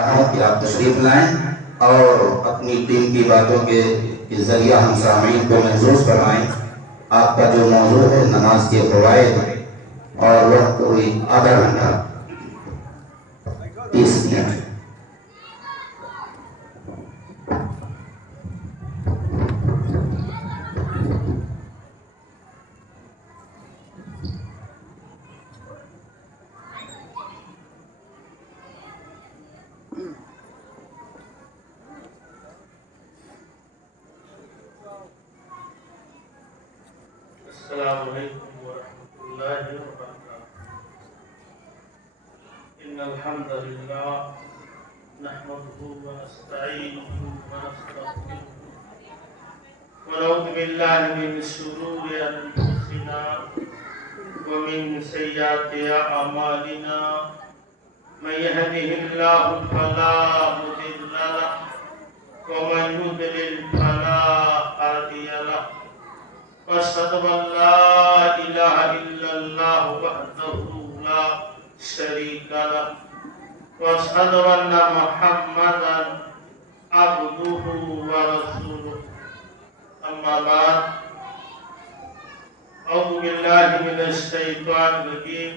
کہا کہ آپ تشریف لائیں اور اپنی ٹیم کی باتوں کے ذریعہ ہم سامعین کو محسوس فرمائیں۔ آپ کا جو موضوع ہے نماز کے فوائد، اور وقت کوئی آدھا گھنٹہ 30 منٹ۔ السلام علیکم ورحمۃ اللہ وبرکاتہ۔ ان الحمد للہ نحمده ونستعینه ونستغفره ونعوذ باللہ من شرور انفسنا ومن سیئات اعمالنا، من يهده الله فلا مضل له ومن يضلل فلا هادي له، واشهد ان لا اله الا الله وحده لا شريك له، واشهد ان محمدا عبده ورسوله، اما بعد، اعوذ بالله من الشيطان الرجيم،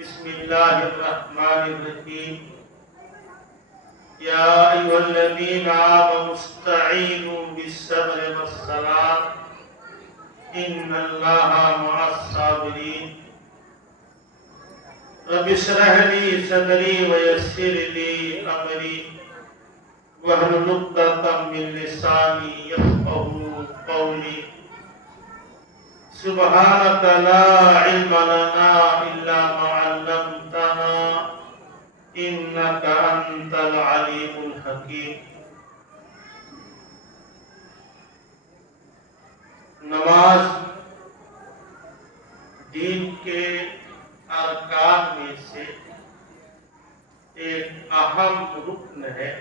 بسم الله الرحمن الرحيم، يا ايها الذين آمنوا استعينوا بالصبر والصلاة ان اللہ مع الصابرین، رب اشرح لي صدری ویسر لي امری واحلل عقدۃ من لسانی یفقهوا قولی، سبحانک لا علم لنا الا ما علمتنا انک انت العلیم الحکیم۔ نماز دین کے ارکان میں سے ایک اہم رکن ہے،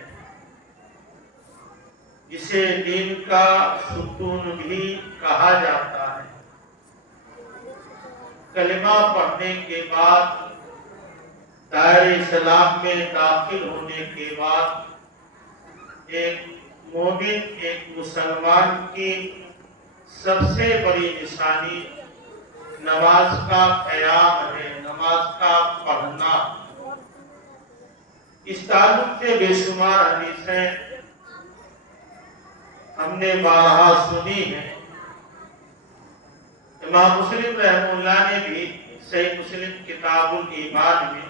جسے دین کا ستون بھی کہا جاتا ہے۔ کلمہ پڑھنے کے بعد، دائرہ اسلام میں داخل ہونے کے بعد، ایک مومن، ایک مسلمان کی سب سے بڑی نشانی نماز کا قیام ہے، نماز کا پڑھنا۔ اس تعلق سے بے شمار حدیثیں ہم نے بارہا سنی ہیں۔ امام مسلم رحمہ اللہ نے بھی صحیح مسلم کتاب الایمان میں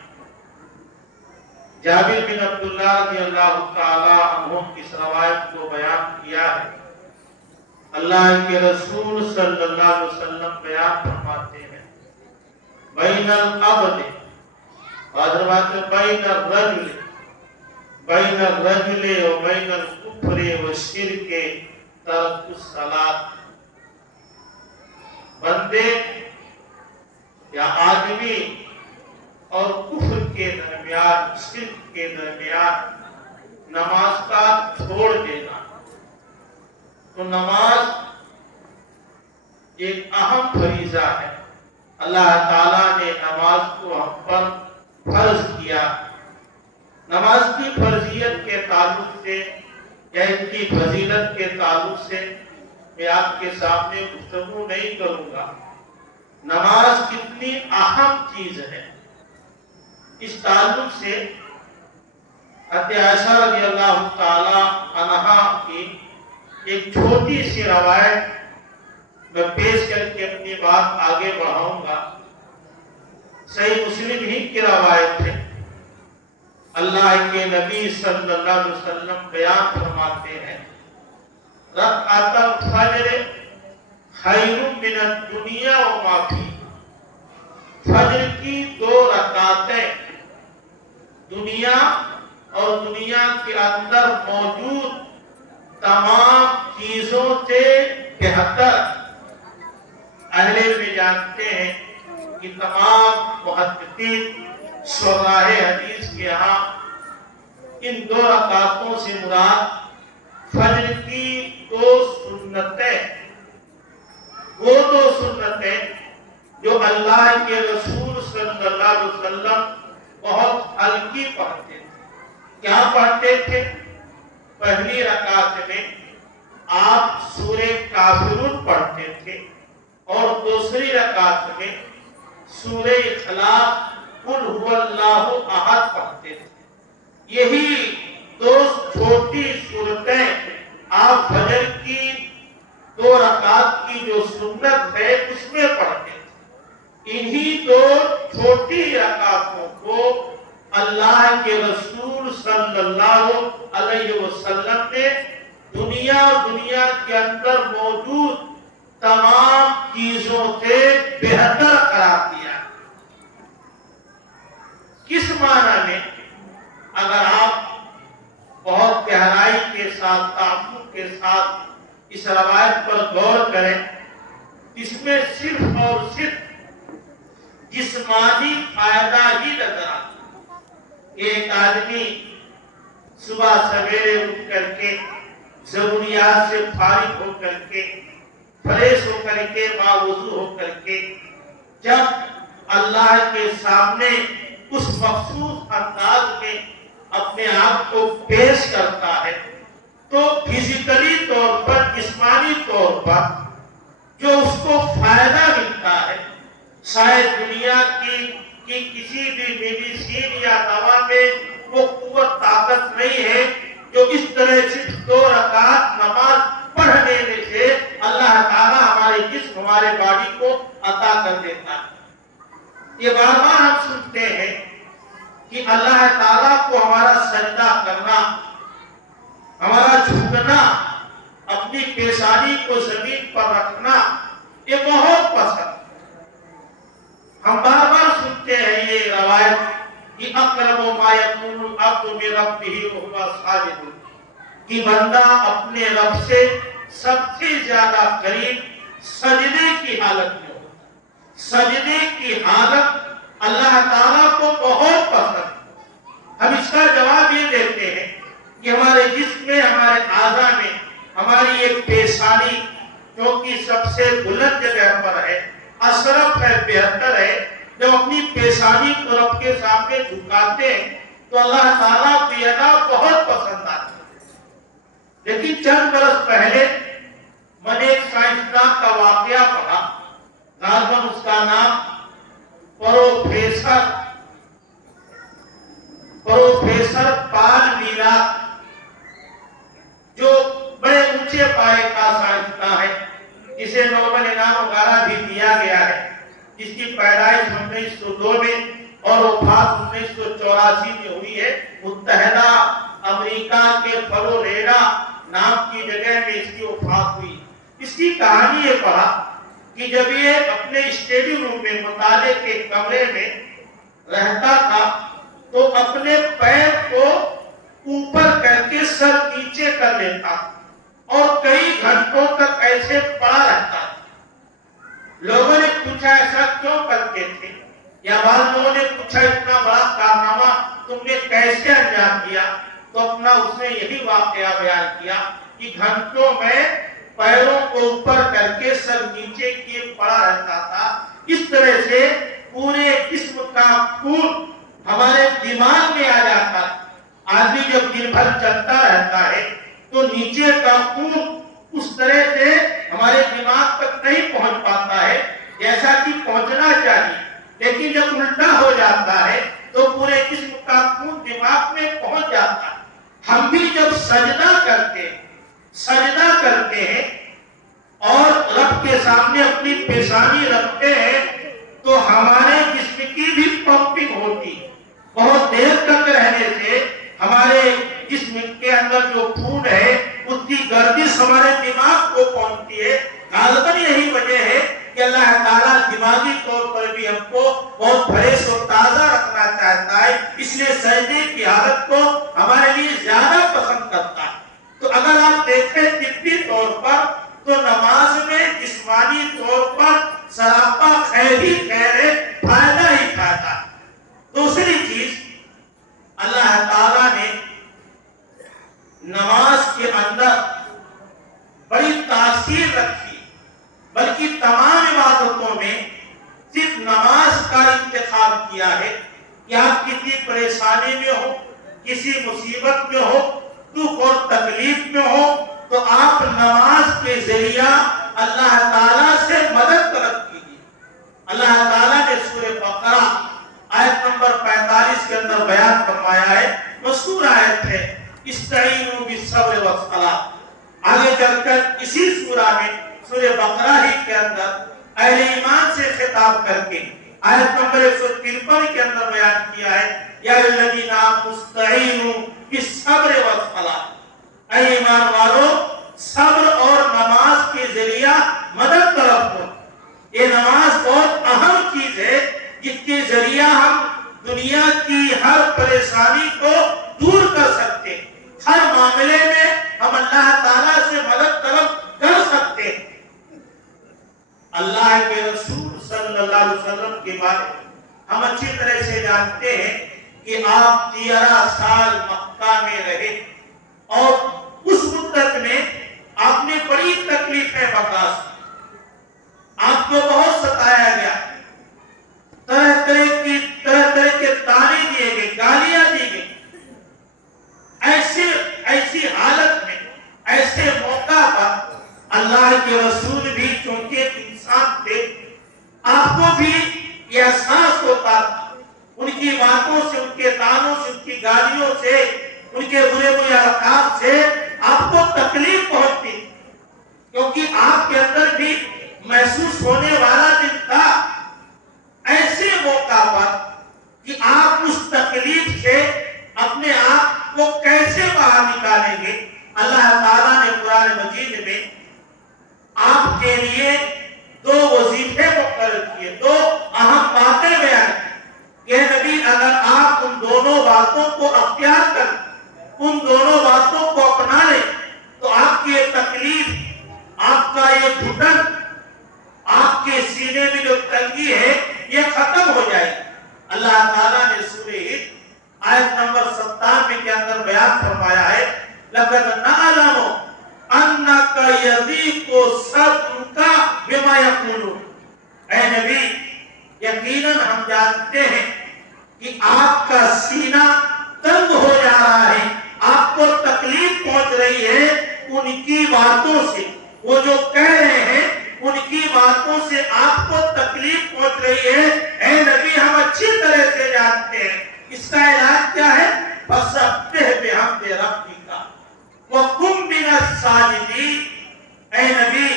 جابر بن عبداللہ رضی اللہ تعالی عنہ کی روایت کو بیان کیا ہے۔ اللہ کے رسول صلی اللہ علیہ وسلم بیان فرماتے ہیں، بین العبد، حضرات بین الرجل و بین الکفر والشرک ترک الصلاۃ، بندے یا آدمی اور کفر کے درمیان، شرک کے درمیان نماز کا چھوڑ دینا۔ تو نماز ایک اہم فریضہ ہے۔ اللہ تعالیٰ نے نماز کو ہم پر فرض کیا۔ نماز کی فرضیت کے تعلق سے یا اس کی فضیلت کے تعلق سے میں آپ کے سامنے گفتگو نہیں کروں گا۔ نماز کتنی اہم چیز ہے، اس تعلق سے حضرت عائشہ رضی اللہ تعالی عنہا کی ایک چھوٹی سی روایت میں پیش کر کے اپنی بات آگے بڑھاؤں گا۔ صحیح مسلم ہی کی روایت ہے۔ اللہ کے نبی صلی اللہ علیہ وسلم بیان فرماتے ہیں، رکعت الفجر خیر من الدنیا وما فیہا، فجر کی 2 رکعتیں دنیا اور دنیا کے اندر موجود تمام چیزوں سے بہتر۔ اہل علم جانتے ہیں کہ تمام محدثین شراح حدیث کے یہاں ان 2 رکعتوں سے مراد فجر کی 2 سنتیں، وہ 2 سنتیں جو اللہ کے رسول صلی اللہ علیہ وسلم بہت ہلکی پڑھتے تھے۔ کیا پڑھتے تھے؟ پہلی رکعت میں آپ سورہ کافرون پڑھتے تھے اور دوسری رکعت میں سورہ اخلاص قل هو اللہ احد پڑھتے تھے۔ یہی دو چھوٹی صورتیں آپ فجر کی 2 رکعت کی جو سنت ہے اس میں پڑھتے تھے۔ انہی 2 چھوٹی رکعتوں کو اللہ کے رسول صلی اللہ علیہ وسلم نے دنیا کے اندر موجود تمام چیزوں سے بہتر قرار دیا۔ کس معنی میں؟ اگر آپ بہت گہرائی کے ساتھ تعمق کے ساتھ اس روایت پر غور کریں، اس میں صرف اور صرف جسمانی فائدہ ہی نظر آتا۔ ایک آدمی صبح سویرے اٹھ کر کے ضروریات سے فارغ ہو کر کے فریش ہو کر کے باوضو ہو کر کے جب اللہ کے سامنے اس مخصوص انداز میں اپنے آپ کو پیش کرتا ہے تو فزیکلی طور پر، جسمانی طور پر جو اس کو فائدہ ملتا ہے، شاید دنیا کی کسی بھی میڈیسین یا دوا میں وہ قوت طاقت نہیں ہے جو اس طرح صرف 2 رکعت نماز پڑھنے سے اللہ تعالیٰ ہمارے جسم، ہمارے باڈی کو عطا کر دیتا ہے۔ یہ بار بار ہم سنتے ہیں کہ اللہ تعالیٰ کو ہمارا سجدہ کرنا، ہمارا جھکنا، اپنی پیشانی کو زمین پر رکھنا یہ بہت پسند۔ ہم بار بار سنتے ہیں یہ روایت کہ اقرب ما یکون العبد من ربہ وہو ساجد، کہ بندہ اپنے رب سے سب سے زیادہ قریب سجدے کی حالت میں ہوتا ہے۔ سجدے کی حالت اللہ تعالیٰ کو بہت پسند۔ ہم اس کا جواب یہ دیتے ہیں کہ ہمارے جسم میں، ہمارے اعضاء میں ہماری ایک پیشانی جو کہ سب سے بلند جگہ پر ہے، اشرف ہے، بہتر ہے، جب اپنی پیشانی کو رب کے سامنے جھکاتے ہیں تو اللہ تعالیٰ کو یہ ادا بہت پسند آتی ہے۔ لیکن چند برس پہلے میں نے ایک سائنسدان کا واقعہ پڑھا، غالباً اس کا نام پروفیسر پال میرا، جو بڑے اونچے پائے کا سائنسدان ہے، جسے نوبل انعام وغیرہ بھی دیا گیا ہے، جس کی پیدائش 1902 میں اور وفات 1984 میں ہوئی ہے۔ متحدہ امریکہ کے فلوریڈا نام کی جگہ میں اس کی وفات ہوئی۔ اس کی کہانی یہ پڑھا کہ جب یہ اپنے اسٹڈی روم میں، مطالعے کے کمرے میں رہتا تھا تو اپنے پیر کو اوپر کر کے سر نیچے کر لیتا اور کئی گھنٹوں تک ایسے پڑا رہتا تھا۔ لوگوں نے پوچھا ایسا کیوں کرتے تھے، یا بعض لوگوں نے پوچھا اتنا بڑا کارنامہ تم نے کیسے انجام دیا، تو اپنا اس نے یہی واقعہ بیان کیا کہ گھنٹوں میں پیروں کو اوپر کر کے سر نیچے کیے پڑا رہتا تھا۔ اس طرح سے پورے جسم کا خون ہمارے دماغ میں آ جاتا۔ آدمی جب دن بھر چلتا رہتا ہے تو نیچے کا خون اس طرح سے ہمارے دماغ تک نہیں پہنچ پاتا ہے جیسا کہ پہنچنا چاہیے، لیکن جب الٹا ہو جاتا ہے تو پورے جسم کا خون دماغ میں پہنچ جاتا ہے۔ ہم بھی جب سجدہ کرتے ہیں اور رب کے سامنے اپنی پیشانی رکھتے ہیں تو ہمارے جسم کی بھی پمپنگ ہوتی ہے۔ بہت دیر تک رہنے سے ہمارے جسم کے اندر جو خون ہے اس کی گردش ہمارے دماغ کو پہنچتی ہے۔ غالباً یہی وجہ ہے کہ اللہ تعالیٰ دماغی طور پر بھی ہم کو بہت فریش اور تازہ رکھنا چاہتا ہے، اس لیے سجدے کی حالت کو ہمارے لیے زیادہ پسند کرتا ہے۔ تو اگر آپ دیکھیں طبی طور پر تو نماز میں جسمانی طور پر سراپا خیر ہی خیر ہے، فائدہ ہی فائدہ ہے۔ دوسری چیز، اللہ تعالیٰ نے نماز کے اندر بڑی تاثیر رکھی، بلکہ تمام عبادتوں میں صرف نماز کا انتخاب کیا ہے کہ آپ کتنی پریشانی میں ہو، کسی مصیبت میں ہو، دکھ اور تکلیف میں ہو، تو آپ نماز کے ذریعہ اللہ تعالیٰ سے مدد طلب کیجیے۔ اللہ تعالیٰ نے سورہ بقرہ آیت نمبر 45 کے اندر بیان فرمایا ہے، مذکور آیت ہے، استعینوا بالصبر والصلاۃ۔ آگے چل کر اسی سورہ میں، سورہ بقرہ ہی کے اندر اہل ایمان سے خطاب کر کے آیت نمبر 153 کے اندر بیان کیا ہے، یا الذین آمنوا استعینوا بالصبر والصلاۃ، اے ایمان والو صبر اور نماز کے ذریعہ مدد طلب کرو۔ یہ نماز بہت اہم چیز ہے جس کے ذریعہ ہم دنیا کی ہر پریشانی کو دور کر سکتے، ہر معاملے میں ہم اللہ تعالیٰ سے مدد طلب کر سکتے۔ اللہ کے رسول صلی اللہ علیہ وسلم کے بارے ہم اچھی طرح سے جانتے ہیں کہ آپ 13 سال مکہ میں رہے اور اس مدت میں آپ نے بڑی تکلیفیں برداشت کی، آپ کو بہت ستایا گیا، طرح طرح کے تانے دیے گئے، گالیاں دی گئی۔ ایسی حالت میں، ایسے موقع پر اللہ کے رسول بھی چونکہ انسان تھے، آپ کو بھی یہ احساس ہوتا تھا، ان کی باتوں سے، ان کے تانوں سے، ان کی گالیوں سے، ان کے برے القاب سے آپ کو تکلیف پہنچتی، کیونکہ آپ کے اندر بھی محسوس ہونے والا دن تھا۔ ایسے موقع پر کہ آپ اس تکلیف سے اپنے آپ کو کیسے باہر نکالیں گے، اللہ تعالیٰ نے قرآن مجید میں آپ کے لیے 2 وظیفے مقرر کیے، 2 اہم باتیں بیان کی کہ نبی اگر آپ ان دونوں باتوں کو اختیار کریں، ان دونوں باتوں کو اپنا لیں، تو آپ کی یہ تکلیف، آپ کا یہ گھٹن، آپ کے سینے میں جو تنگی ہے یہ ختم ہو جائے گی۔ اللہ تعالیٰ نے سورہ حج آیت نمبر 97 کے اندر بیان فرمایا ہے، لَقَدْ نَعْلَمُ أَنَّكَ يَضِيقُ صَدْرُكَ بِمَا يَقُولُونَ۔ اے نبی، یقیناً ہم جانتے ہیں کہ آپ کا سینہ تنگ ہو جا رہا ہے، آپ کو تکلیف پہنچ رہی ہے ان کی باتوں سے، وہ جو کہہ رہے ہیں ان کی باتوں سے آپ کو تکلیف پہنچ رہی ہے۔ اے نبی، ہم اچھی طرح سے جانتے ہیں اس کا علاج کیا ہے، فَسَبِّحْ بِحَمْدِ رَبِّكَ وَكُن مِّنَ السَّاجِدِينَ۔ اے نبی،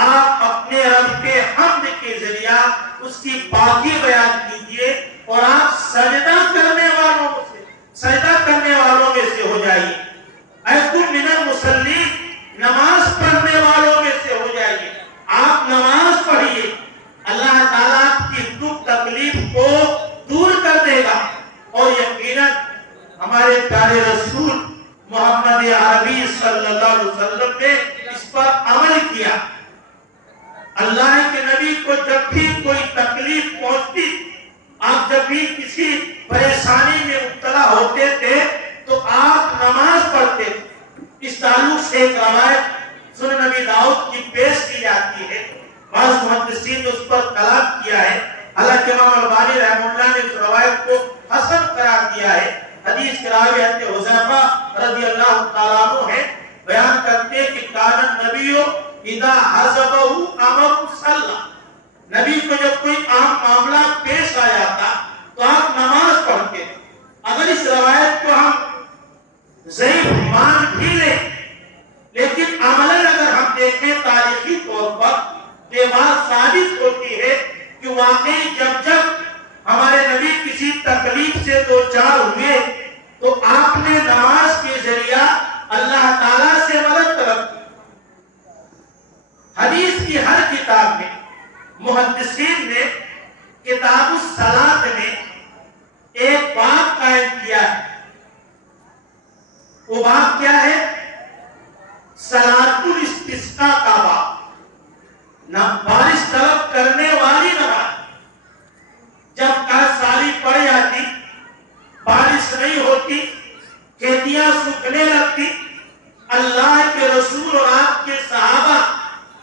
آپ اپنے رب کے حمد کے ذریعہ اس کی پاکی بیان کیجئے اور آپ سجدہ کرنے والوں میں سے ہو جائیے۔ اے کن من المصلین، نماز پڑھنے والوں میں سے ہو جائیے، آپ نماز پڑھیے، اللہ تعالیٰ آپ کی دکھ تکلیف کو دور کر دے گا۔ اور یقیناً ہمارے پیارے رسول محمد عربی صلی اللہ علیہ وسلم نے اس پر عمل کیا۔ اللہ کے نبی کو جب بھی کوئی تکلیف پہنچتی، آپ جب بھی کسی پریشانی میں مبتلا ہوتے تھے تو آپ نماز پڑھتے تھے۔ اس تعلق سے ایک روایت سنن نبی داؤد کی پیش کی جاتی ہے، بعض محدثین نے اس پر کلام کیا ہے، حالانکہ امام البانی رحمہ اللہ نے اس روایت کو حسن قرار دیا ہے۔ حدیث کے راوی حضرت حذیفہ رضی اللہ تعالیٰ عنہ ہے، بیان کرتے کہ کان النبی اذا حسبہ امر صلی، نبی کو جب کوئی عام معاملہ پیش آ جاتا تو آپ نماز پڑھتے۔ اگر اس روایت کو ہم ضعیف مان بھی لیں، لیکن عملاً اگر ہم دیکھیں تاریخی طور پر یہ بات ثابت ہوتی ہے کہ واقعی جب ہمارے نبی کسی تکلیف سے دوچار ہوئے تو آپ نے نماز کے ذریعہ اللہ تعالیٰ سے مدد طلب کی۔ حدیث کی ہر کتاب میں محدثین نے کتاب الصلاۃ میں ایک باب قائم کیا ہے، وہ باب کیا ہے؟ صلاۃ الاستسقاء کا باب، بارش طلب کرنے والی نماز۔ جب سالی پڑ جاتی، بارش نہیں ہوتی، کھیتیاں سوکھنے لگتی، اللہ کے رسول اور آپ کے صحابہ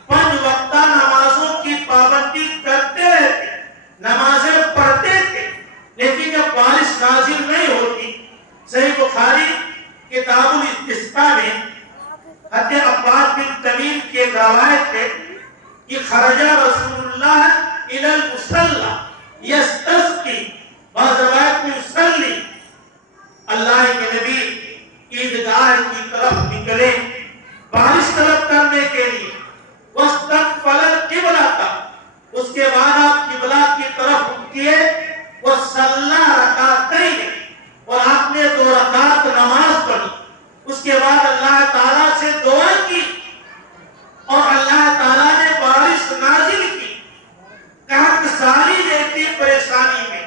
5 وقتہ نمازوں کی پابندی کرتے رہتے، نمازیں پڑھتے تھے، لیکن جب بارش نازل نہیں ہوتی، صحیح بخاری کتاب الاستسقاء میں حضرت عباس بن تمیم کی ایک روایت ہے کہ خرج رسول اللہ الی المصلی یستسقی، بعض روایت میں یصلی، اللہ کے نبی عیدگاہ کی طرف نکلے بارش طلب کرنے کے لیے، واستقبل القبلہ، اس کے بعد آپ قبلہ کی طرف کیے، وصلی رکعتین، اور آپ نے 2 رکعت نماز پڑھی، اس کے بعد اللہ تعالیٰ سے دعا کی اور اللہ تعالیٰ نے بارش نازل کی، قحط ساری رہتی پریشانی میں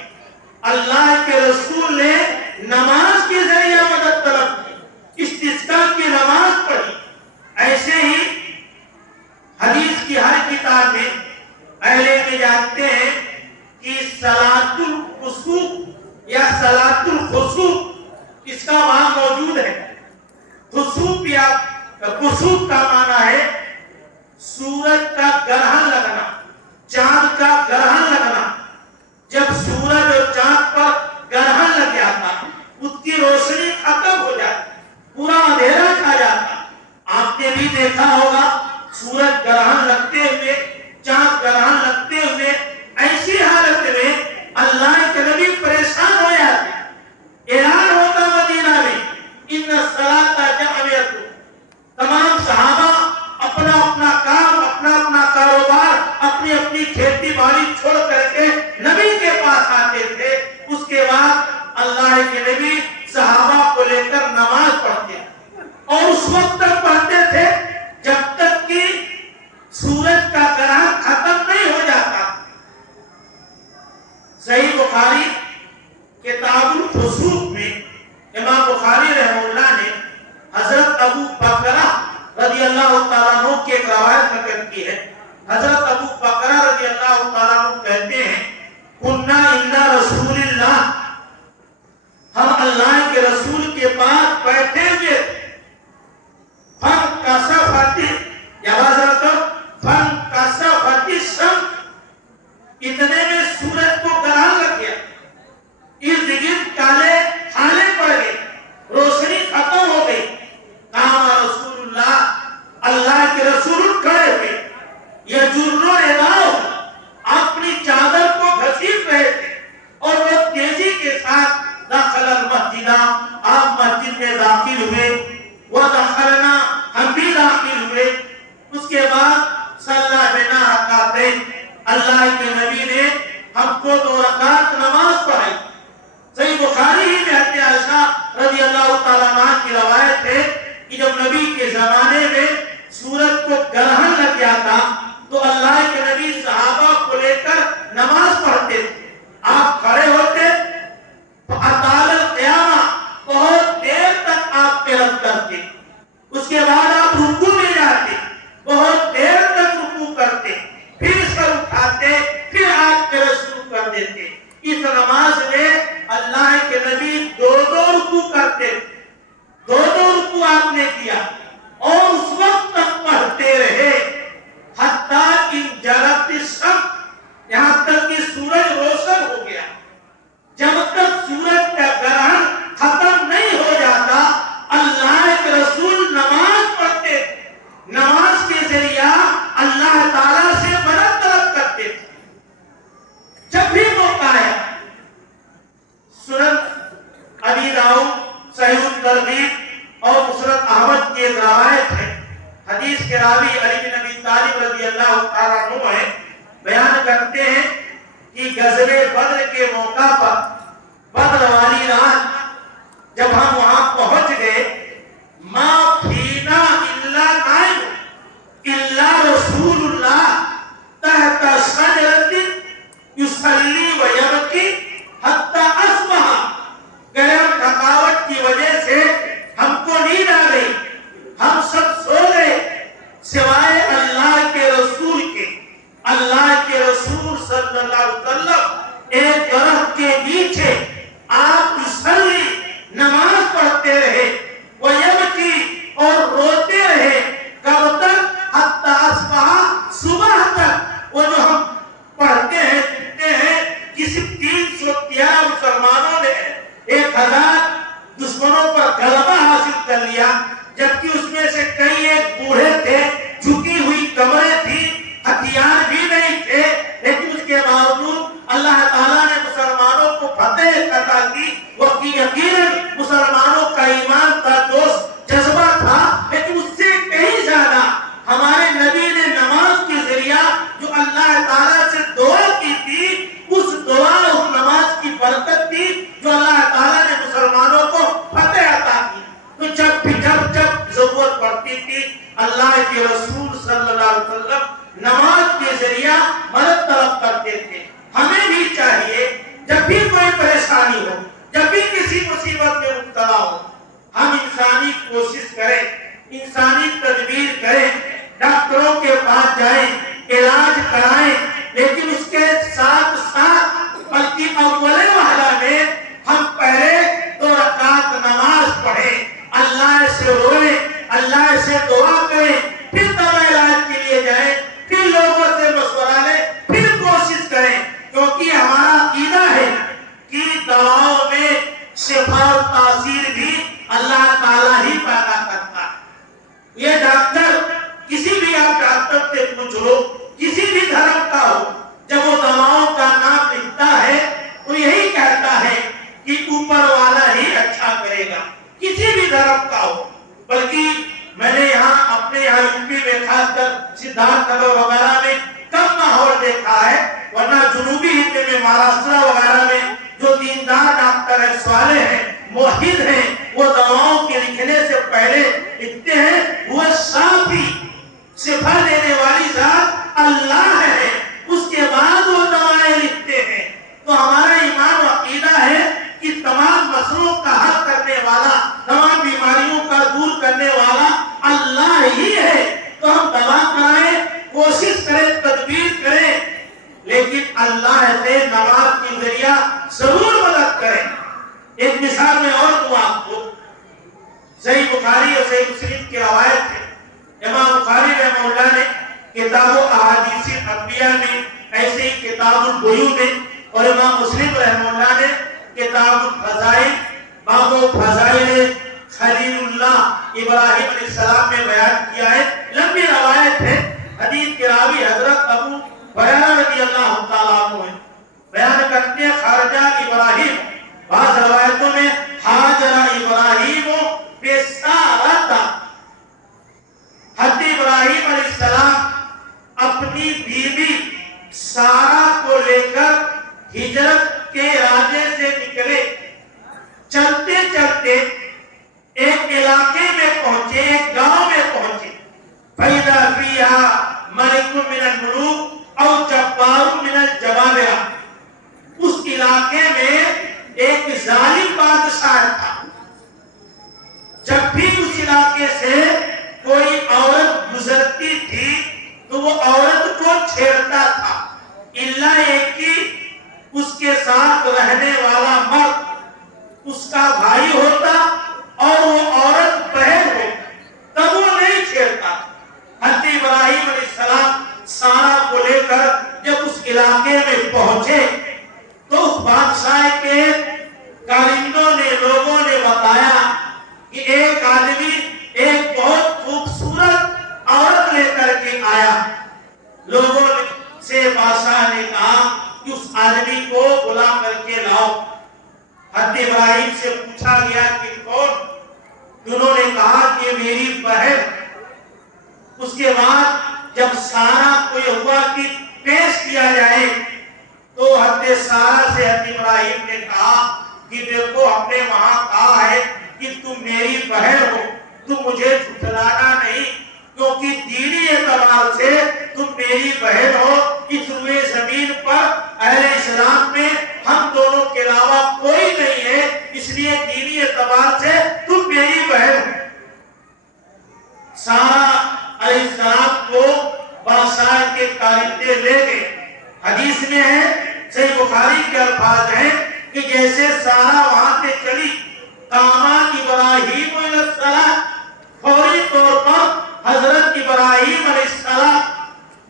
اللہ کے رسول نے نماز کے ذریعہ مدد طلب کی، استسقاء کی نماز پڑھی۔ ایسے ہی حدیث کی ہر کتاب میں اہل علم جانتے ہیں کہ صلاۃ الخسوف یا صلاۃ الخسوف اس کا وہاں موجود ہے۔ خسوف یا خسوف کا معنی ہے سورج کا گرہن لگنا، چاند کا گرہن لگنا۔ جب سورج اور چاند پر گرہن لگ جاتا، اس کی روشنی ختم ہو جاتی، پورا اندھیرا چھا جاتا۔ آپ نے بھی دیکھا ہوگا سورج گرہن لگتے ہوئے، چاند گرہن لگتے ہوئے، ایسی حالت میں اللہ کے نبی پریشان ہو جاتے۔ اعلان ہوتا مدینہ میں ان الصلاۃ جامعۃ، تمام صحابہ اپنا اپنا کام، اپنا اپنا کاروبار، اپنی اپنی کھیتی باڑی چھوڑ کر کے نبی کے پاس آتے تھے۔ اس کے بعد اللہ کے نبی صحابہ کو لے کر نماز پڑھتے اور اس وقت تک پڑھتے تھے جب تک کہ سورج کا گرہن ختم نہیں ہو جاتا۔ صحیح بخاری کتاب الخسوف میں امام بخاری رحمہ اللہ نے حضرت ابو بکرہ رضی اللہ تعالیٰ عنہ کی ایک روایت نقل کی ہے۔ حضرت ابو بکرہ رضی اللہ تعالیٰ عنہ کہتے ہیں کنا عند رسول اللہ، ہم اللہ کے رسول کے پاس بیٹھے ہوئے، فانکسفت یا فانکسفت الشمس، اتنے میں سورج کو گرہن لگ گیا، ارد گرد کالے چھالے پڑ گئے، روشنی ختم ہو گئی۔ قام رسول اللہ، اللہ کے رسول کھڑے ہوئے، یجر رداءہ، اپنی چادر کو گھسیٹ رہے تھے، اور وہ تیزی کے ساتھ داخل المسجد، آپ مسجد میں داخل ہوئے، ودخلنا، ہم بھی داخل ہوئے۔ اس کے بعد صلی بنا رکعتین، اللہ کے نبی نے ہم کو 2 رکعت نماز پڑھائی۔ صحیح بخاری ہی میں حضرت عائشہ رضی اللہ تعالیٰ عنہ کی روایت ہے کہ جب نبی کے زمانے میں سورج کو گرہن لگ گیا تھا تو اللہ کے نبی صحابہ کو لے کر نماز پڑھتے تھے۔ آپ کھڑے ہوتے، اطال القیامہ، بہت دیر تک آپ قیام کرتے، اس کے بعد آپ رکوع میں جاتے، بہت دیر تک رکوع کرتے، پھر سر اٹھاتے، پھر آپ کے رسول کر دیتے۔ اس نماز میں اللہ کے نبی 2 رکوع کرتے، 2 رکوع آپ نے کیا، اور اس وقت تک پڑھتے رہے حتیٰ انجلت الشمس، یہاں تک کہ سورج روشن ہو گیا۔ جب تک سورج کا گرہن ختم نہیں ہو جاتا اللہ کے رسول نماز پڑھتے، نماز کے ذریعہ اللہ تعالیٰ سے مدد طلب کرتے تھے۔ جب بھی موقع ہے، سنن ابی داؤد، صحیح الترغیب اور مسند احمد کی ایک روایت ہے، حدیث کے راوی علی بن ابی طالب رضی اللہ تعالیٰ عنہ ہے، بیان کرتے ہیں کہ غزوہ بدر کے موقع پر بدر والی رات جب ہم وہاں پہنچ گئے، ما فینا الا نائم الا رسول اللہ تحت شجرۃ یصلی و یبکی حتی اصبح، گرم تھکاوٹ کی وجہ سے ہم کو نیند آ گئی، ہم سب سو گئے سوائے اللہ کے رسول کے۔ اللہ کے رسول صلی اللہ علیہ وسلم ایک درخت کے نیچے آپ یصلی، نماز پڑھتے کر لیا، جبکہ اس میں سے کئی ایک بوڑھے تھے، جھکی ہوئی کمریں تھی، ہتھیار بھی نہیں تھے، لیکن اس کے باوجود اللہ تعالیٰ نے مسلمانوں کو فتح عطا کی۔ وہ یقیناً مسلمانوں کا ایمان کا جوش جذبہ تھا، لیکن اس سے کہیں زیادہ ہمارے نبی نے نماز کے ذریعہ جو اللہ تعالیٰ سے دعا کی تھی، اس دعا اس نماز کی برکت تھی جو اللہ تعالیٰ نے مسلمانوں کو فتح عطا کی۔ تو جب ضرورت پڑتی تھی اللہ کے رسول صلی اللہ علیہ وسلم نماز کے ذریعہ مدد طلب کرتے تھے۔ ہمیں بھی چاہیے جب بھی کوئی پریشانی ہو، جب بھی کسی مصیبت میں مبتلا ہو، ہم انسانی کوشش کریں، انسانی تدبیر کریں، ڈاکٹروں کے پاس جائیں، علاج کرائیں، لیکن اس کے ساتھ ساتھ بلکہ اول وہلہ میں ہم پہلے 2 رکعت نماز پڑھیں، اللہ سے روئیں، اللہ سے دعا کریں، پھر دوا علاج کے لیے جائیں، پھر لوگوں سے مشورہ لیں، پھر کوشش کریں، کیونکہ ہمارا عقیدہ ہے کہ دواؤں میں شفا اور تاثیر بھی اللہ تعالیٰ ہی پیدا کرتا ہے۔ یہ ڈاکٹر کسی بھی آپ ڈاکٹر سے پوچھ لو، کسی بھی دھرم کا ہو، جب وہ دواؤں کا نام لکھتا ہے تو یہی کہتا ہے کہ اوپر والا ہی اچھا کرے گا، کسی بھی دھرم کا ہو۔ بلکہ میں نے اپنے یہاں یوپی میں خاص کر سدھارتھ نگر وغیرہ میں کم ماحول دیکھا ہے، ورنہ جنوبی ہند میں مہاراشٹر وغیرہ میں جو دیندار ڈاکٹر ہیں، صالح ہیں، موحد ہیں، وہ دواؤں کے لکھنے سے پہلے لکھتے ہیں وہ شافی، شفا دینے والی ذات اللہ ہے، اس کے بعد وہ دوائیں لکھتے ہیں۔ تو ہمارا ایمان و عقیدہ ہے کہ تمام مسئلوں کا حل کرنے والا، تمام بیماریوں کا دور کرنے والا اللہ ہی ہے۔ تو ہم دوا کرائیں، کوشش کریں، تدبیر کریں، لیکن اللہ سے نماز کے ذریعہ ضرور مدد کریں۔ ایک مثال میں اور دوں آپ کو، صحیح بخاری اور صحیح مسلم کی روایت ہے، امام بخاری رحمہ اللہ نے کتاب احادیث الانبیاء میں، ایسے ہی کتاب البیوع میں، اور امام مسلم رحمہ اللہ نے کتاب الفضائل، باب فضائل خلیل اللہ ابراہیم علیہ السلام میں بیان کیا ہے۔ لمبی روایت ہے، حدیث کے راوی حضرت ابو ہریرہ رضی اللہ تعالیٰ عنہ ہے، بیان کرتے ہیں خرج ابراہیم، بعض روایتوں میں حاجر ابراہیم بسارۃ، حضرت ابراہیم علیہ السلام اپنی بیوی سارہ کو لے کر ہجرت کے ارادے سے نکلے، چلتے چلتے ایک علاقے میں پہنچے، ایک گاؤں میں پہنچے، فَإِذَا فِيهَا مَلِكٌ مِّنَ الْمُلُوكِ أَوْ جَبَّارٌ مِّنَ الْجَبَابِرَةِ، اس علاقے میں ایک ظالم بادشاہ تھا، جب بھی اس علاقے سے کوئی عورت گزرتی تھی تو وہ عورت کو چھیڑتا تھا، الا ایک کہ اس کے ساتھ رہنے والا مرد اس کا بھائی ہوتا اور وہ عورت بہن ہو، تب وہ نہیں چھیڑتا۔ حضرت ابراہیم علیہ السلام سارہ کو لے کر جب اس علاقے میں پہنچے تو اس بادشاہ کے کارندوں نے، لوگوں نے بتایا کہ ایک آدمی ایک بہت خوبصورت عورت لے کر کے آیا۔ لوگوں سے بادشاہ نے کہا کہ اس آدمی کو بلا کر کے لاؤ۔ حضرت ابراہیم سے پوچھا گیا کہ کون؟ انہوں نے کہا کہ میری بہن۔ اس کے بعد جب سارہ کو یہ ہوا کہ پیش کیا جائے تو حضرت سارہ سے حضرت ابراہیم نے کہا کہ دیکھو ہم نے وہاں کہا ہے کہ تم میری بہن ہو، تم مجھے جھٹلانا نہیں، کیونکہ دینی اعتبار سے تم میری بہن ہو۔ اس روئے زمین پر اہل اسلام میں ہم دونوں کے علاوہ کوئی نہیں ہے، اس لیے دینی اعتبار سے تم میری بہن ہو۔ سارہ علیہ السلام کو بادشاہ کے کارندے لے گئے۔ حدیث میں ہے، صحیح بخاری کے الفاظ ہیں کہ جیسے سارہ وہاں سے چلی، قام ابراہیم علیہ السلام، فوری طور پر حضرت ابراہیم علیہ السلام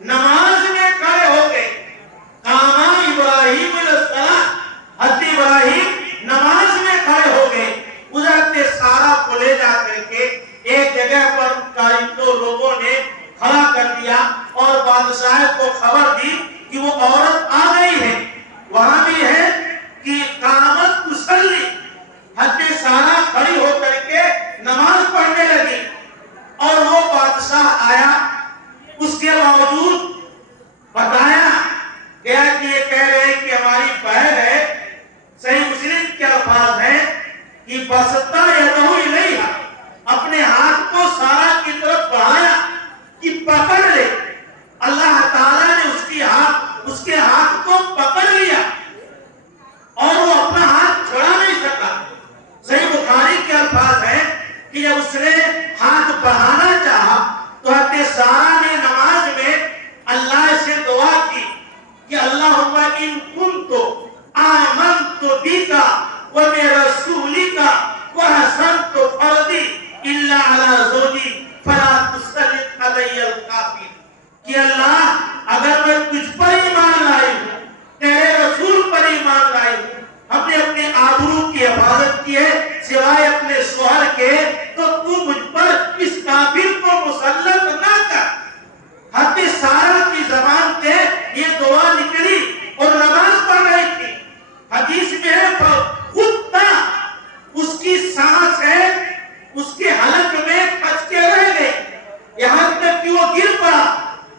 نماز میں کھڑے ہو گئے۔ قام ابراہیم علیہ السلام، حضرت ابراہیم نماز میں کھڑے ہو گئے۔ حضرت کہ جب اس نے ہاتھ بڑھانا چاہا تو حضرت سارہ نے نماز میں اللہ سے دعا کی کہ اللہم ان کنت آمنت بک وبرسولک وحسنت فرضی الا علی زوجی فلا تسلط علی الکافر، کہ اللہ اگر میں تجھ پر ایمان لائی ہوں، تیرے رسول پر ایمان لائی ہوں، ہم نے اپنے آبرو کی حفاظت کی ہے سوائے اپنے شوہر کے، تو مجھ پر اس کافر کو مسلط نہ کر۔ حضرت سارہ کی زبان سے یہ دعا نکلی اور نماز پڑھ رہی تھی۔ حدیث میں ہے خودتا اس کی سانس ہے اس کے حلق میں پھنس کے رہ گئی، یہاں تک کہ وہ گر پڑا،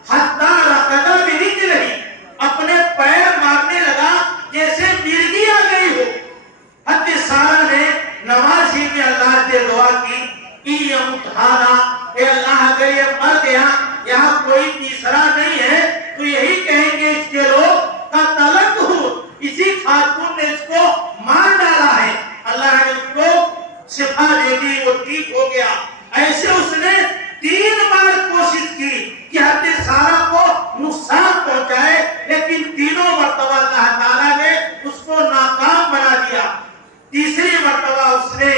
حتی رقدہ بھی نہیں رہی، اپنے پیر مارنے لگا جیسے مرغی آ گئی ہو۔ حضرت سارہ نے نماز ہی میں اللہ سے دعا کی کہ اے اللہ اگر یہ مر گیا، یہاں کوئی تیسرا نہیں ہے تو یہی کہیں گے اس کے لوگ قتلت ہو، اسی خاتون نے اس کو مار ڈالا ہے۔ اللہ نے اس کو شفا دے دی، وہ ٹھیک ہو گیا۔ ایسے اس نے 3 بار کوشش کی کہ حضرت سارہ کو نقصان پہنچائے، لیکن تینوں مرتبہ اللہ تعالیٰ نے اس کو ناکام بنا دیا۔ تیسری مرتبہ اس نے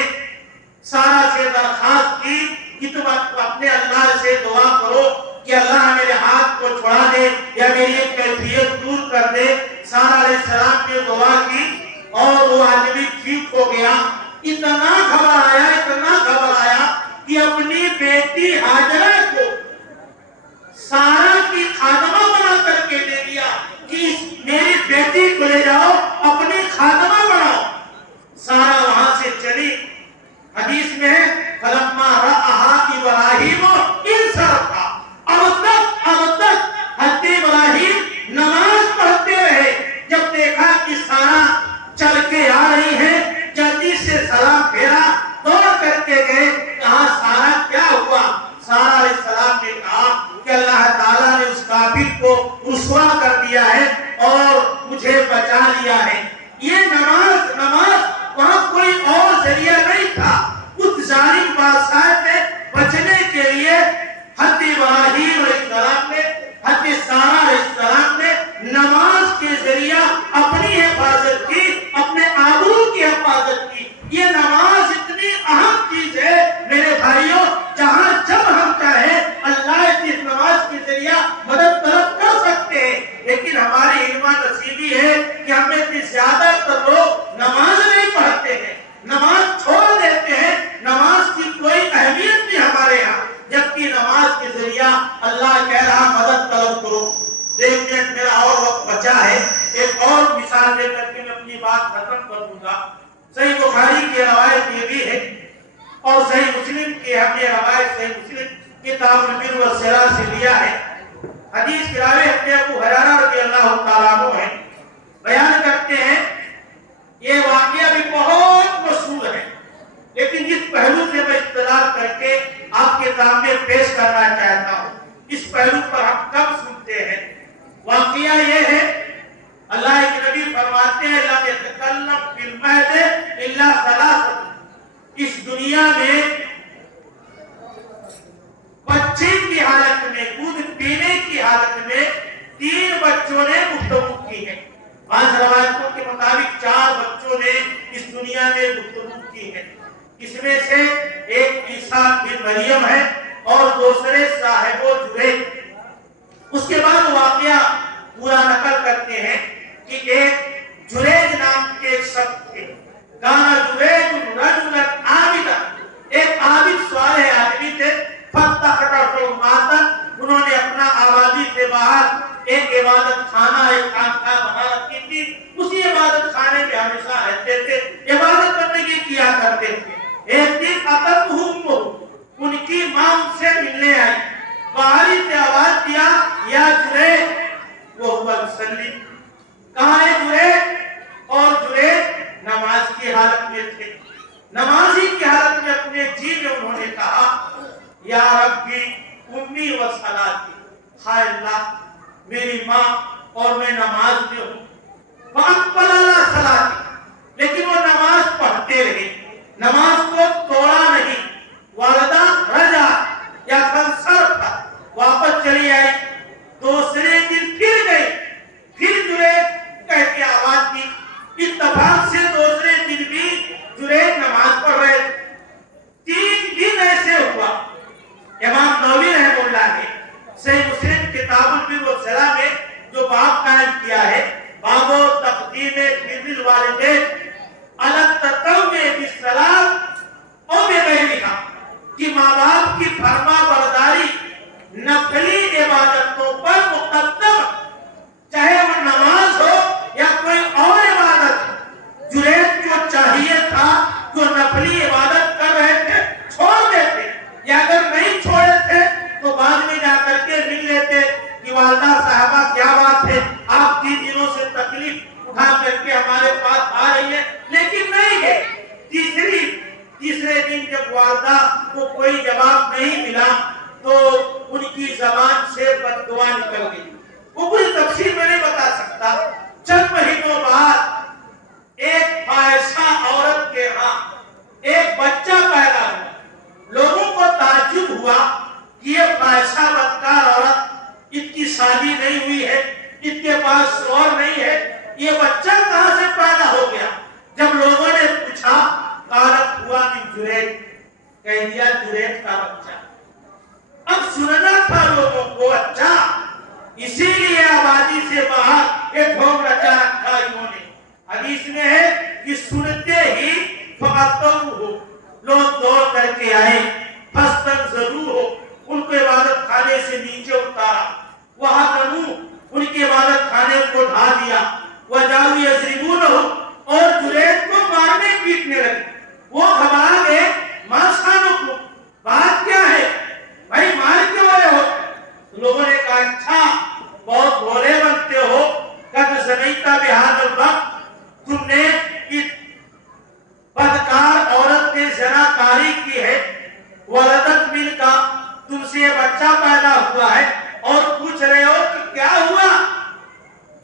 سارہ سے درخواست کی کہ تم اپنے اللہ سے دعا کرو کہ اللہ میرے ہاتھ کو چھڑا دے یا میری ایک کیفیت دور کر دے۔ سارہ علیہ السلام نے دعا کی اور وہ آدمی ٹھیک ہو گیا۔ اتنا گھبرایا کہ اپنی بیٹی ہاجرہ کو سارہ کی خادمہ بنا کر کے دے دیا کہ میری بیٹی کو لے جاؤ اپنی خادمہ بناؤ۔ سارہ وہاں سے چلی۔ حدیث میں ہے فلما رأىٰ ابراہیم انصرف، اب تک حضرت ابراہیم نماز پڑھتے رہے، جب دیکھا کہ سارہ چل کے آ رہی ہے جلدی سے سلام پھیرا، دوڑ کر کے گئے، کہا سارہ کیا ہوا؟ سارہ علیہ السلام نے کہا کہ اللہ تعالیٰ نے اس کافر کو رسوا کر دیا ہے اور مجھے بچا لیا ہے۔ یہ نماز وہاں کوئی اور ذریعہ نہیں تھا، اس ظالم بادشاہ سے بچنے کے لیے حضرت ابراہیم علیہ السلام نے، حضرت سارہ علیہ السلام نے نماز کے ذریعہ اپنی حفاظت کی، اپنے آبرو کی حفاظت کی۔ یہ نماز اتنی اہم چیز ہے میرے بھائیوں، جہاں جب ہم چاہیں اللہ کی اس نماز کے ذریعہ مدد طلب کر سکتے ہیں، لیکن ہماری علم نصیبی ہے کہ ہمیں سے زیادہ تر لوگ نماز نہیں پڑھتے ہیں، نماز چھوڑ دیتے ہیں، نماز کی کوئی اہمیت نہیں ہمارے یہاں، جبکہ نماز کے ذریعہ اللہ کہہ رہا مدد طلب کرو۔ ایک منٹ میرا اور وقت بچا ہے، ایک اور مثال دے کر کے میں اپنی بات ختم کر دوں گا۔ صحیح بخاری کی روایت یہ بھی ہے اور صحیح مسلم کی ہم نے روایت صحیح مسلم کتاب البر والصلہ سے لیا ہے۔ حدیث کی راوی اپنے ابو ہریرہ رضی اللہ تعالیٰ عنہ ہیں، بیان کرتے ہیں یہ واقعہ بھی بہت مشہور ہے، لیکن جس پہلو سے میں استدلال کر کے آپ کے سامنے پیش کرنا چاہتا ہوں، اس پہلو پر ہم کم سنتے ہیں۔ واقعہ یہ ہے، اللہ کے نبی فرماتے ہیں لم یتکلم فی المہد الا ثلاثۃ، اس دنیا میں بچے کی حالت میں، دودھ پینے کی حالت میں 3 بچوں نے گفتگو کی ہے۔ بعض روایتوں کے مطابق 4 بچوں نے اس دنیا میں گفتگو کی ہے۔ اس میں سے ایک عیسیٰ بن مریم ہے اور دوسرے صاحب و جریج۔ اس کے بعد واقعہ پورا نقل کرتے ہیں کہ ایک جریج نام کے ایک شخص تھے، کانا جریج رجلا عابدا، ایک عابد صالح آدمی تھے، انہوں نے اپنا آبادی سے باہر ایک عبادت خانہ، ایک خانقاہ بنا رکھی تھی، اسی عبادت خانے میں ہمیشہ رہتے تھے، عبادت بندگی کیا کرتے تھے۔ ایک دن اتتہ ان کی ماں ان سے ملنے آئی، باہری سے آواز دیا یا جریج، وہ ہوا یصلی، کہاں ہے جریج؟ اور جریج نماز کی حالت میں تھے۔ نمازی کی حالت میں اپنے جی میں انہوں نے کہا یا ربی امی و صلاتی، ہائے اللہ میری ماں اور میں نماز میں ہوں، فاقبل علی صلاتی، لیکن وہ نماز پڑھتے رہے، نماز کو توڑا نہیں۔ بیان کیا ہے بابو تقدیم بر الوالدین علی التطوع بالصلاۃ او بغیرہا کہ ماں باپ کی فرما برداری نفلی عبادتوں پر مقدم، چاہے وہ نماز ہو یا کوئی اور عبادت ہو۔ جنید کو چاہیے تھا جو نفلی عبادت کر رہے تھے چھوڑ دیتے، یا اگر نہیں چھوڑے تھے تو بعد میں جا کر کے مل لیتے کہ والدہ صاحبہ کیا بات ہے، آپ 3 دنوں سے تکلیف اٹھا کر کے ہمارے پاس آ رہی ہے، لیکن نہیں ہے۔ تیسرے دن جب والدہ کو کوئی جواب نہیں ملا تو ان کی زبان سے بددعا نکل گئی۔ وہ پوری تفصیل میں نہیں بتا سکتا۔ چند مہینوں بعد ایک فاحشہ عورت کے ہاں ایک بچہ پیدا ہوا۔ لوگوں کو تعجب ہوا کہ یہ فاحشہ بدکار عورت، اس کی شادی نہیں ہوئی ہے، اس کے پاس شوہر نہیں ہے، یہ بچہ کہاں سے پیدا ہو گیا؟ جب لوگوں نے پوچھا قالت ہوا من جریج، کہہ دیا جریج کا بچہ۔ اب سننا تھا لوگوں کو، اچھا اسی لیے آبادی سے باہر ایک ڈھونگ رچا رکھا انہوں نے۔ حدیث میں ہے کہ سنتے ہی فَأَتَوْهُ، لوگ دوڑ کر کے آئے، فَاسْتَنْزَلُوهُ، ان کو عبادت خانے سے نیچے اتارا، وَحَضَنُوهُ، ان کی عبادت خانے کو ڈھا دیا، وَجَعَلُوا يَضْرِبُونَهُ، اور جریج کو مارنے پیٹنے لگے۔ وہ گھبرا گئے، مَا شَأْنُكُمْ، بات کیا ہے بھائی، مار کیوں رہے ہو؟ لوگوں نے کہا اچھا بہت بھولے بنتے ہو، قد زنیت بہذا الوقت، تم نے اس بدکار عورت نے زناکاری کی ہے، ولدت منک، تم سے بچہ پیدا ہوا ہے، اور پوچھ رہے ہو کہ کیا ہوا؟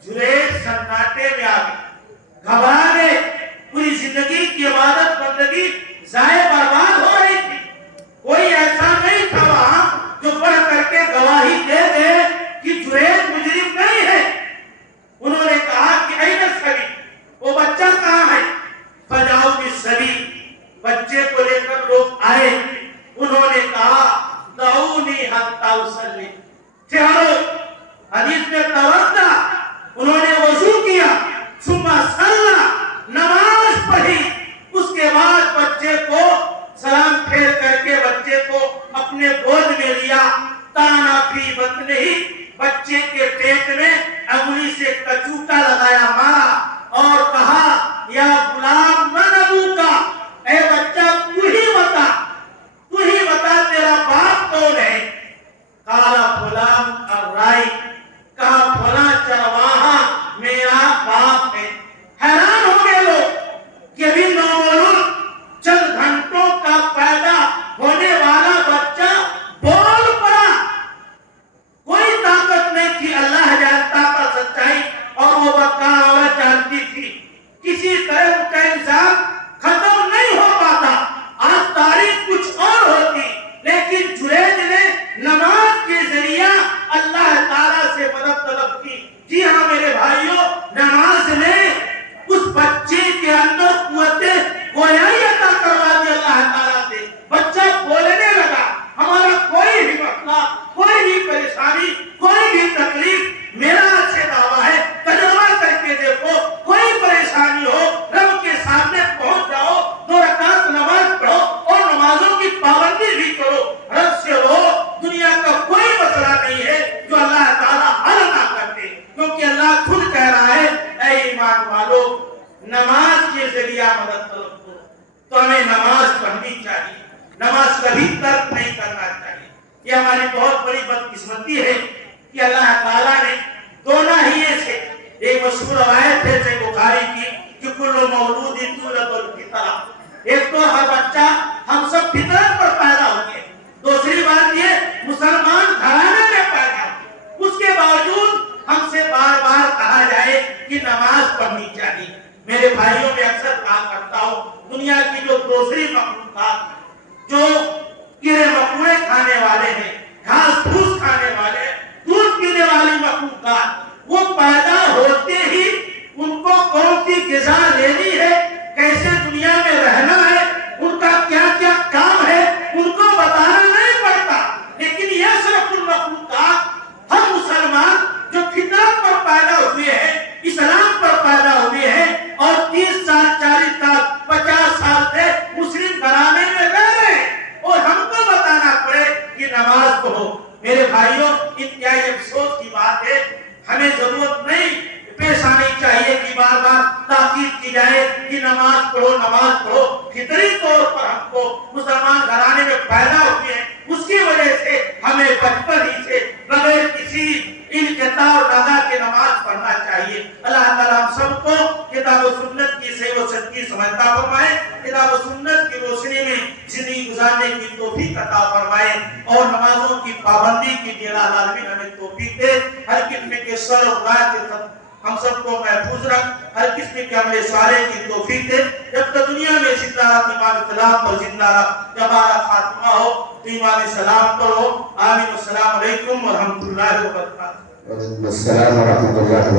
جریج سناٹے میں آ گئے، گھبرا گئے، پوری زندگی کی عبادت بندگی ضائع برباد ہو رہی تھی۔ کوئی ایسا نہیں تھا وہاں جو پڑھ کر کے گواہی دے دے کہ جریج مجرم نہیں ہے۔ انہوں نے کہا کہ این الصبی، وہ بچہ کہاں ہے؟ فجاؤ بالصبی، بچے کو لے کر لوگ آئے۔ انہوں نے کہا دعونی حتی اصلی، ٹھہرو۔ حدیث میں توضا، انہوں نے وضو کیا، ثم صلی، نماز پڑھی، اس کے بعد بچے کو سلام پھیر کر کے بچے کو اپنے گود میں لیا، تانا فی بطنہ، بچے کے پیٹ میں انگلی سے کچوٹا لگایا، مارا، اور کہا یا غلام من ابوکا، اے بچہ تو ہی بتا تیرا باپ کون ہے؟ قال فلان الرائی، کہا فلاں چرواہا میرا باپ ہے۔ حیران ہو گئے لوگ کہ ابھی نومولود چند گھنٹوں کا پیدا ہونے والا بچہ بول پڑا۔ کوئی طاقت نہیں تھی، اللہ جانتا تھا سچائی، اور وہ بدکار عورت جانتی تھی۔ کسی طرح ان کا انسان ختم نہیں ہو پاتا، آج تاریخ کچھ اور ہوتی، لیکن جریج نے نماز کے ذریعہ اللہ تعالیٰ سے مدد طلب کی۔ جی ہاں میرے بھائیوں، نماز نے اس بچے کے اندر قوت گویائی عطا کروا دی اللہ تعالیٰ سے۔ بچہ بولنے لگا، ہمارا کوئی بھی مسئلہ، کوئی بھی پریشانی، کوئی بھی تکلیف، میرا اچھے دعویٰ ہے، تجربہ کر کے دیکھو، کوئی پریشانی ہو رب کے سامنے پہنچ جاؤ، 2 رکعت نماز پڑھو اور نمازوں کی پابندی بھی کرو، رب سے رو، دنیا کا کوئی مسئلہ نہیں ہے جو اللہ تعالیٰ حل نہ کرتے، کیونکہ اللہ خود کہہ رہا ہے اے ایمان والو نماز کے ذریعہ مدد طلب کرو۔ تو ہمیں نماز پڑھنی چاہیے، نماز کبھی ترک نہیں کرنا چاہیے۔ یہ ہماری بہت بڑی بدقسمتی ہے کہ اللہ تعالیٰ نے 2 ناحیے سے، ایک مشہور روایت ہے صحیح بخاری کی کہ کل مولود یولد بالفطرہ، ایک تو ہر بچہ ہم سب فطرت پر پیدا ہوئے، دوسری بات یہ مسلمان گھرانے میں پیدا ہوئے، اس کے باوجود ہم سے بار بار کہا جائے کہ نماز پڑھنی چاہیے۔ میرے بھائیوں میں اکثر کہا کرتا ہوں، دنیا کی جو دوسری مخلوقات جو کیڑے مکوڑے کھانے والے ہیں، گھاس پھوس کھانے والے، دودھ پینے والی مخلوقات، وہ پیدا ہوتے ہی ان کو کون سی غذا لینی ہے، کیسے دنیا میں رہنا ہے، ان کا کیا کیا کام ہے، ان کو بتانا نہیں پڑتا، لیکن یہ صرف المخلوقات ہم مسلمان جو فطرت پر پیدا ہوئے ہیں بھائیوں انتہائی افسوس کی بات ہے، ہمیں ضرورت نہیں پیش آنی چاہیے کہ بار بار تاکید کی جائے کہ نماز پڑھو نماز پڑھو۔ فطری طور پر ہم کو مسلمان گھرانے میں پیدا ہوئے ہیں، اس کی وجہ سے ہمیں بچپن ہی سے بغیر کسی انقطاع اور ندا کے نماز پڑھنا چاہیے۔ اللہ تعالیٰ ہم سب کو کتاب و سنت کی صحیح و سچی سمجھتا فرمائے، کتاب و سنت کی روشنی میں زندگی گزارنے کی توفیق عطا فرمائے، اور نمازوں کی پابندی کی بھی اللہ العالمین ہمیں توفیق دے۔ ہر قسم کے شر و برائیوں سے ہم سب کو محفوظ رکھ، ہر قسم کے عمل صالح کی توفیق دے۔ جب تک دنیا میں زندہ رہا ایمان اسلام پر زندہ رہا، جب ہمارا خاتمہ ہو تو ایمان اسلام پر ہو۔ آمین۔ السلام علیکم ورحمۃ اللہ وبرکاتہ۔ السلام ورحمۃ اللہ وبرکاتہ۔